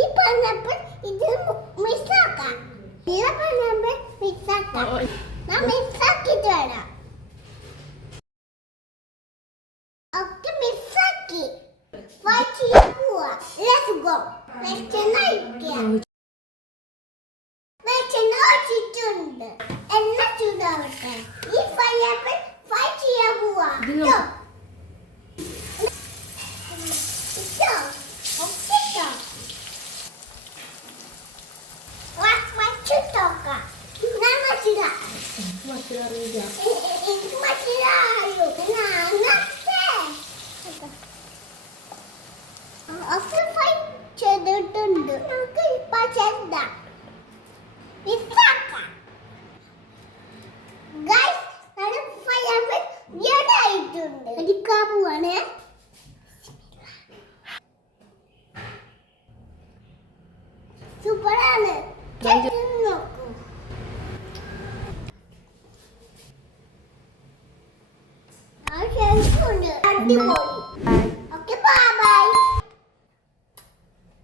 ഈ പൈനാപ്പിൾ ഇത് മിക്സാക്കാം. ഈ പൈനാപ്പിൾ മിക്സാക്കാം. ഞാൻ മിക്സാക്കിയിട്ട് വരാം. ഒക്കെ മിക്സാക്കി. Let's go. വെളിച്ചെണ്ണ ഒഴിക്കുക. വെളിച്ചെണ്ണ ഒഴിച്ചിട്ടുണ്ട്. എണ്ണ ചൂടാവട്ടെ. ഈ പൈനാപ്പിൾ ഫ്രൈ ചെയ്യാൻ പോവാ. ചെയ്തിട്ടുണ്ട്. നമുക്ക് ഇപ്പൊ ചെന്താം. ഗൈസ്, നമ്മുടെ പൈനാപ്പിൾ റെഡി ആയിട്ടുണ്ട്. എടുക്കാൻ പോവാണ്. സൂപ്പറാണ്. നോക്കൂ.